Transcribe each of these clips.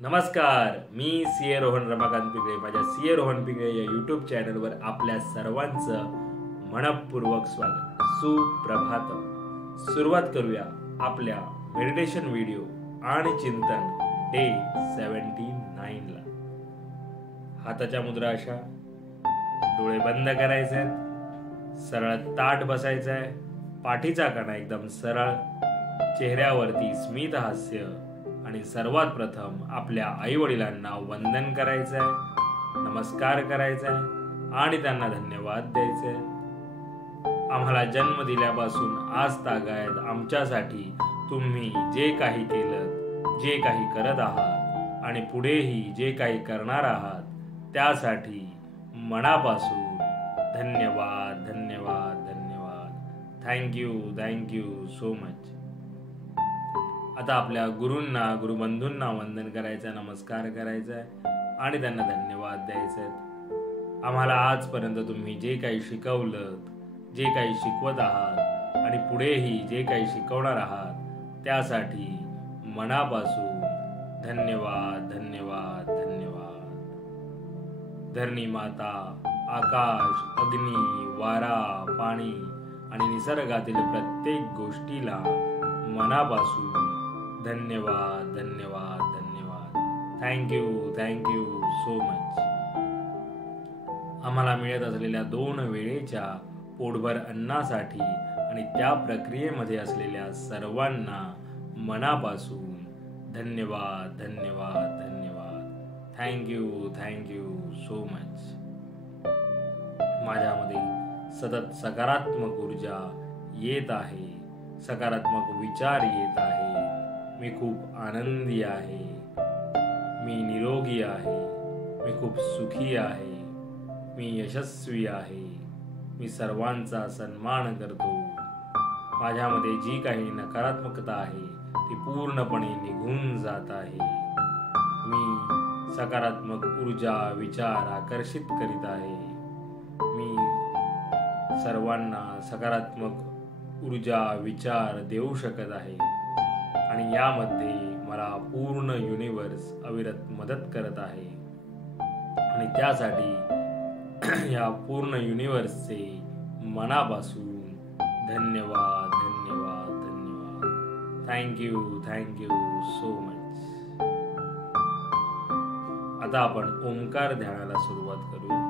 नमस्कार, मी सीए रोहन रमाकांत पिंगळे. माझ्या सीए रोहन पिंगळे या यूट्यूब चॅनलवर आपल्या सर्वांचं मनपूर्वक स्वागत. सुप्रभातम. सुरुवात करूया आपल्या मेडिटेशन व्हिडिओ आणि चिंतन डे 79 ला. हाताच्या मुद्रा अशा, डोळे बंद करायचे आहेत, सरळ ताठ बसायचं आहे, पाठीचा कणा एकदम सरळ, चेहऱ्यावरती स्मित हास्य आणि सर्वात प्रथम आपल्या आई-वडिलांना वंदन करायचं आहे, नमस्कार करायचा आहे आणि त्यांना धन्यवाद द्यायचे. आम्हाला जन्म दिल्यापासून आज तागायत आमच्यासाठी तुम्ही जे काही केलं, जे काही करत आहात आणि पुढेही जे काही करणार आहात त्यासाठी मनापासून धन्यवाद धन्यवाद धन्यवाद. Thank you so much. आता आपल्या गुरूंना, गुरुबंधूंना वंदन करायचं, नमस्कार करायचा आहे आणि त्यांना धन्यवाद द्यायचे आहेत. आम्हाला आजपर्यंत तुम्ही जे काही शिकवलं, जे काही शिकवत आहात आणि पुढेही जे काही शिकवणार आहात त्यासाठी मनापासून धन्यवाद धन्यवाद धन्यवाद. धरणी माता, आकाश, अग्नी, वारा, पाणी आणि निसर्गातील प्रत्येक गोष्टीला मनापासून धन्यवाद धन्यवाद धन्यवाद. Thank you so much. आम्हाला मिळत असलेल्या 2 वेळेच्या पोटभर अन्नासाठी आणि त्या प्रक्रियेमध्ये असलेल्या सर्वांना मनापासून धन्यवाद धन्यवाद धन्यवाद. Thank you so much. माझ्यामध्ये सतत सकारात्मक ऊर्जा येत आहे, सकारात्मक विचार येत आहे. मी खूप आनंदी आहे, मी निरोगी आहे, मी खूप सुखी आहे, मी यशस्वी आहे, मी सर्वांचा सन्मान करतो. माझ्यामध्ये जी काही नकारात्मकता आहे ती पूर्णपणे निघून जात आहे. मी सकारात्मक ऊर्जा विचार आकर्षित करीत आहे. मी सर्वांना सकारात्मक ऊर्जा विचार देऊ शकत आहे आणि यामध्ये मला पूर्ण युनिवर्स अविरत मदत करत आहे आणि त्यासाठी या पूर्ण युनिवर्सचे मनापासून धन्यवाद धन्यवाद धन्यवाद. Thank you so much. आता आपण ओंकार ध्यानाला सुरुवात करूया.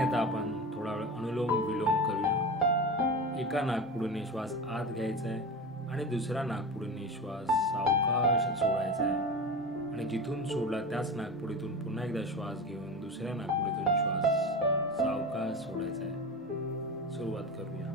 आता आपण थोडा वेळ अनुलोम विलोम करूया. एका नाकपुडीने श्वास आत घ्यायचा आहे आणि दुसरा नाकपुडीने श्वास सावकाश सोडायचा आहे आणि जिथून सोडला त्याच नाकपुडीतून पुन्हा एकदा श्वास घेऊन दुसऱ्या नाकपुडीतून श्वास सावकाश सोडायचा आहे. सुरुवात करूया.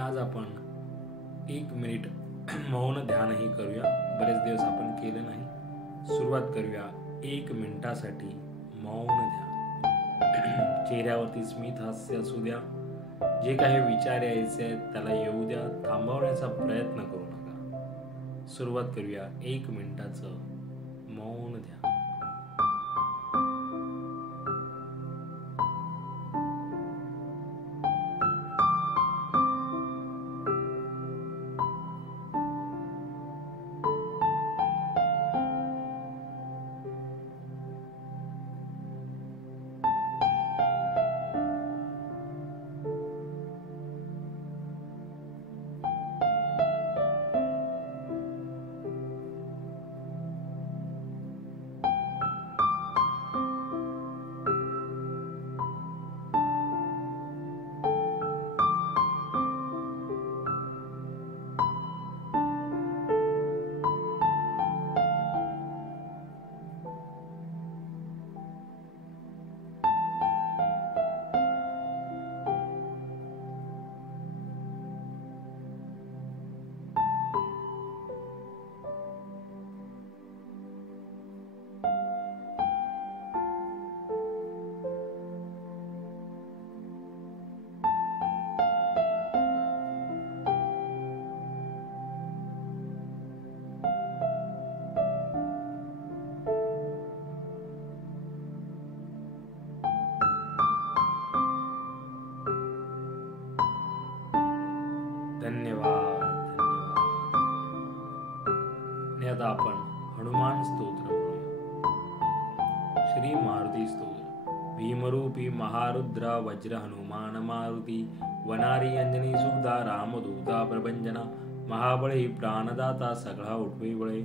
आज आपण 1 मिनिट मौन ध्यानही करूया. बरेच दिवस आपण केलं नाही. सुरुवात करूया 1 मिनिटासाठी मौन ध्यान. चेहऱ्यावरती स्मित हास्य असू द्या. जे काही विचार यायचे आहेत त्याला येऊ द्या. थांबवण्याचा प्रयत्न करू नका. सुरुवात करूया 1 मिनिटाचं मौन ध्यान. धन्यवाद. आणि आता आपण हनुमान स्तोत्र म्हणूया. श्री मारुती स्तोत्र. भीमरूपी महारुद्र वज्र हनुमान मारुती वनारी अंजनी सुधा रामदूता प्रभंजना महाबळी प्राणदाता सगळा उठवी बळे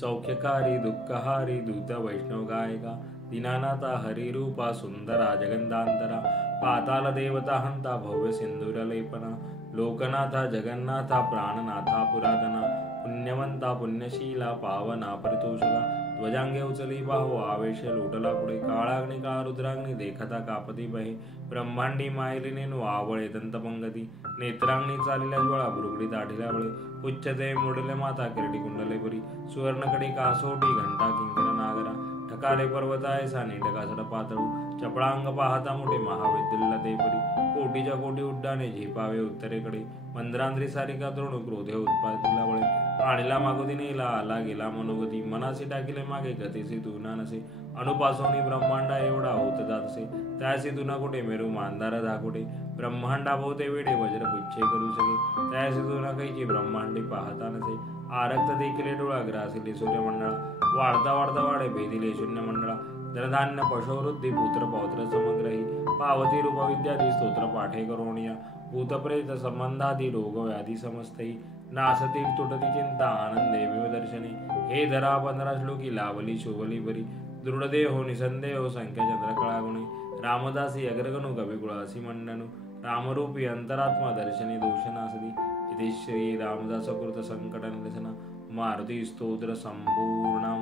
सौख्यकारी दुःखहारी दूत वैष्णव गायका दीनानाथा हरिरूपा सुंदरा जगन्दांतरा पाताल देवता हंता भव्य सिंधुर लेपना लोकनाथा जगन्नाथा प्राणनाथा पुरातना पुण्यवंता पुण्यशीला पावना परितोषका ध्वजांगे उचली बाहो आवेश लोटला पुढे काळाग्नि काळ रुद्राग्नी देखता कापती बहे ब्रह्मांडी मायलीने नो आवळे दंतपंगती नेत्रांगणी चालिल्या ज्वाळा बुरुगडी दाढिल्या वळे उच्चते मोडले माता किरटी कुंडले पुरी सुवर्णकडी कासोटी घंटा किंकिर नागरा ठकाले पर्वताय साने ढगासड पातळू चपळांग पाहता मोठे महाविद्युल्ला ते परी कोटीच्या कोटी उड्डाणे झेपावे उत्तरेकडे मंद्रांद्री सारिका तरुण क्रोधे उत्पादीला वळे आणला मागोदी नेला आला गेला मनोगती मनासे टाकिले मागे गतीसे तुना नसे अनुपासोनी ब्रह्मांडा एवढा होत जात असे त्यासी तुना कुठे मेरू मांदार धाकुटे ब्रह्मांडा भोवते वेडे वज्र पुच्छे करू सके त्यासी तुना कैची ब्रह्मांडी पाहता नसे आरक्त देखील डोळा ग्रासिले सूर्यमंडळा वाढता वाढता वाढे भेदिले शून्य मंडळा धनधान्य पशुवृद्धी पुत्र पौत्र समग्रही पावती रूप विद्यादी स्तोत्र पाठे करोणिया भूतप्रेत संबंधादी रोग व्याधी समस्तही नासती तुटती चिंता आनंदे विवदर्शनी हे धरा 15 श्लोकी लावली शोभली बरी दृढदेहो निसंदेहो संख्या चंद्रकळा गुणे रामदासी अग्रगणु कविकुळासी मंडनु रामरूपी अंतरात्मा दर्शनी दोषनासदी इति श्री रामदास कृत संकट निरसन मारुती स्तोत्र संपूर्णम.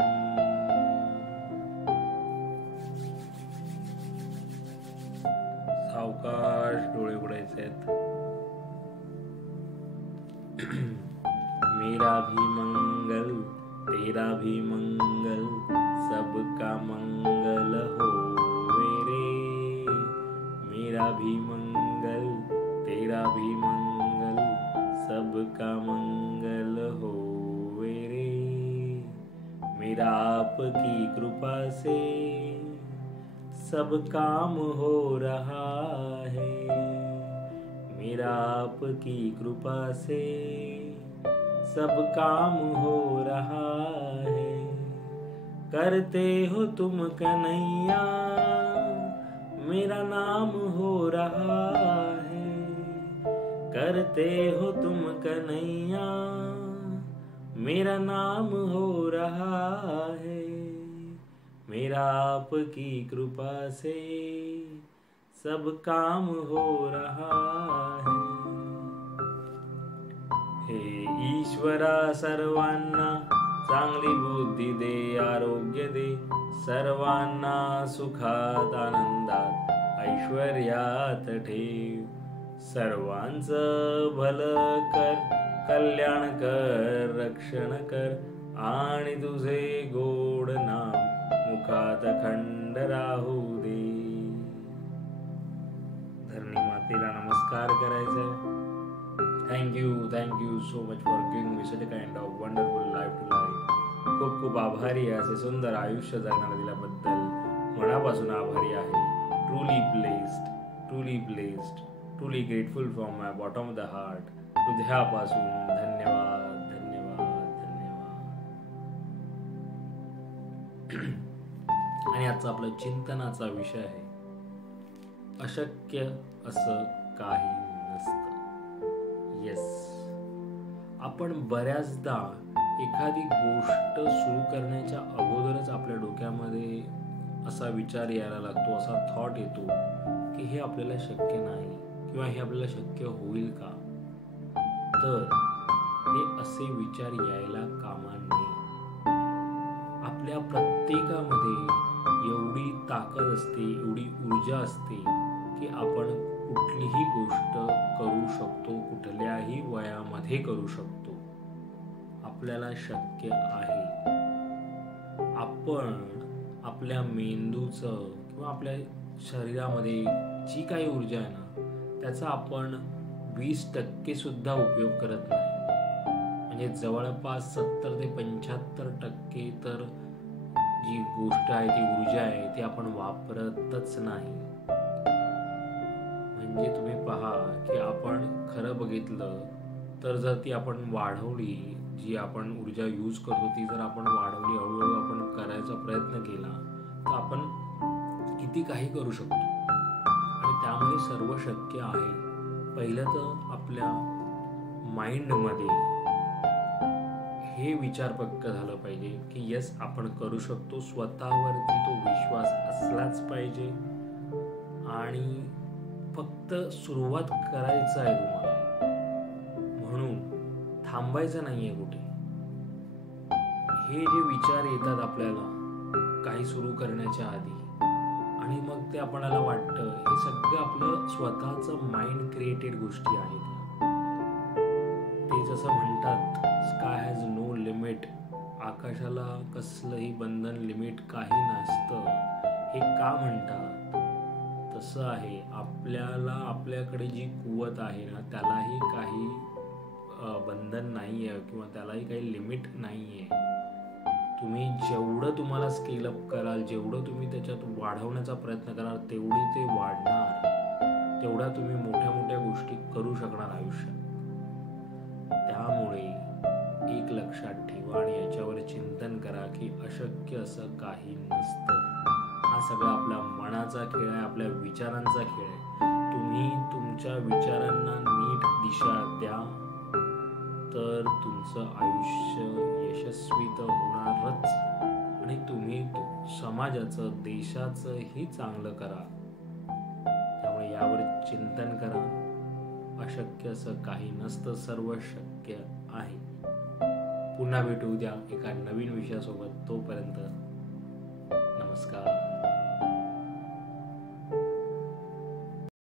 सावकाश डोळे उघडायचे आहेत. मेरा भी मंगल तेरा भी मंगल सबका मंगल होवे रे. मेरा भी मंगल तेरा भी मंगल सबका मंगल होवे रे. मेरा आपकी कृपा से सब काम हो रहा है. मेरा आपकी कृपा से सब काम हो रहा है. करते हो तुम कन्हैया मेरा नाम हो रहा है. करते हो तुम कन्हैया मेरा नाम हो रहा है. मेरा आपकी कृपा से सब काम हो रहा है. हे ईश्वरा सर्वांना चांगली बुद्धी दे आरोग्य दे सर्वांना सुखात आनंदात ऐश्वर्यात ठेव. सर्वांचं भलं कर, कल्याण कर, रक्षण कर, आणि तुझे गोड नाम मुखात खंड राहू दे. धरणी मातेला नमस्कार करायचा. Thank you so much for giving me such a kind of wonderful life to life. खूप खूप आभारी आहे असे सुंदर आयुष्य जगण्याला दिल्याबद्दल. मनापासून आभारी आहे. Truly blessed, truly grateful from my bottom of the heart. हृदयापासून धन्यवाद. आणि आजचा आपला चिंतनाचा विषय आहे, अशक्य असं काही नसतं. आपण बऱ्याचदा एखादी गोष्ट सुरू करण्याच्या अगोदरच आपल्या डोक्यामध्ये असा विचार यायला लागतो, असा थॉट येतो की हे आपल्याला शक्य नाही किंवा हे आपल्याला शक्य होईल का. तर हे असे विचार यायला कामा नये. आपल्या प्रत्येकामध्ये एवढी ताकद असते, एवढी ऊर्जा असते की आपण कुठलीही गोष्ट करू शकतो, कुठल्याही वयामध्ये करू शकतो. आपल्याला शक्य आहे. आपण आपल्या मेंदूचं किंवा आपल्या शरीरामध्ये जी काही ऊर्जा आहे ना, त्याचा आपण 20% सुद्धा उपयोग करत नाही. म्हणजे जवळपास 70 ते 75% तर जी गोष्ट आहे, ती ऊर्जा आहे, ती आपण वापरतच नाही. म्हणजे तुम्ही पहा की आपण खरं बघितलं तर जर ती आपण वाढवली, जी आपण ऊर्जा यूज करतो ती जर आपण वाढवली, हळूहळू आपण करायचा प्रयत्न केला, तर आपण किती काही करू शकतो. आणि त्यामुळे सर्व शक्य आहे. पहिलं तर आपल्या माइंडमध्ये हे विचार पक्क झालं पाहिजे की यस, आपण करू शकतो. स्वतःवरती तो विश्वास असलाच पाहिजे. आणि फक्त सुरुवात करायचं आहे तुम्हाला, म्हणून थांबायचं नाहीये कुठे. हे जे विचार येतात आपल्याला काही सुरू करण्याच्या आधी, आणि मग ते आपल्याला वाटतं हे सगळं आपलं स्वतःचं माइंड क्रिएटेड गोष्टी आहेत. ते जसं म्हणतात, स्काय हॅज नो लिमिट, आकाशाला कसलंही बंधन, लिमिट काही नसतं. हे का म्हणतात? तसं आहे. आपल्याला आपल्याकडे जी कुवत आहे ना, त्यालाही काही बंधन नाही आहे किंवा त्यालाही काही लिमिट नाही आहे. तुम्ही जेवढं तुम्हाला स्केल अप कराल, जेवढं तुम्ही त्याच्यात वाढवण्याचा प्रयत्न कराल, तेवढी ते वाढणार. तेवढ्या तुम्ही मोठ्या मोठ्या गोष्टी करू शकणार आयुष्यात. त्यामुळे एक लक्षात ठेवा आणि याच्यावर चिंतन करा की अशक्य असं काही नसतं. हा सगळा आपल्या मनाचा खेळ आहे, आपल्या विचारांचा खेळ आहे. तुम्ही तुमच्या विचारांना नीट दिशा द्या तर तुमचं आयुष्य यशस्वी तर होणारच, आणि तुम्ही समाजाचं, देशाचंही चांगलं करा. त्यामुळे यावर चिंतन करा. अशक्य असं काही नसतं, सर्व शक्य आहे. पुन्हा भेटू उद्या एका नवीन विषयासोबत. तोपर्यंत नमस्कार.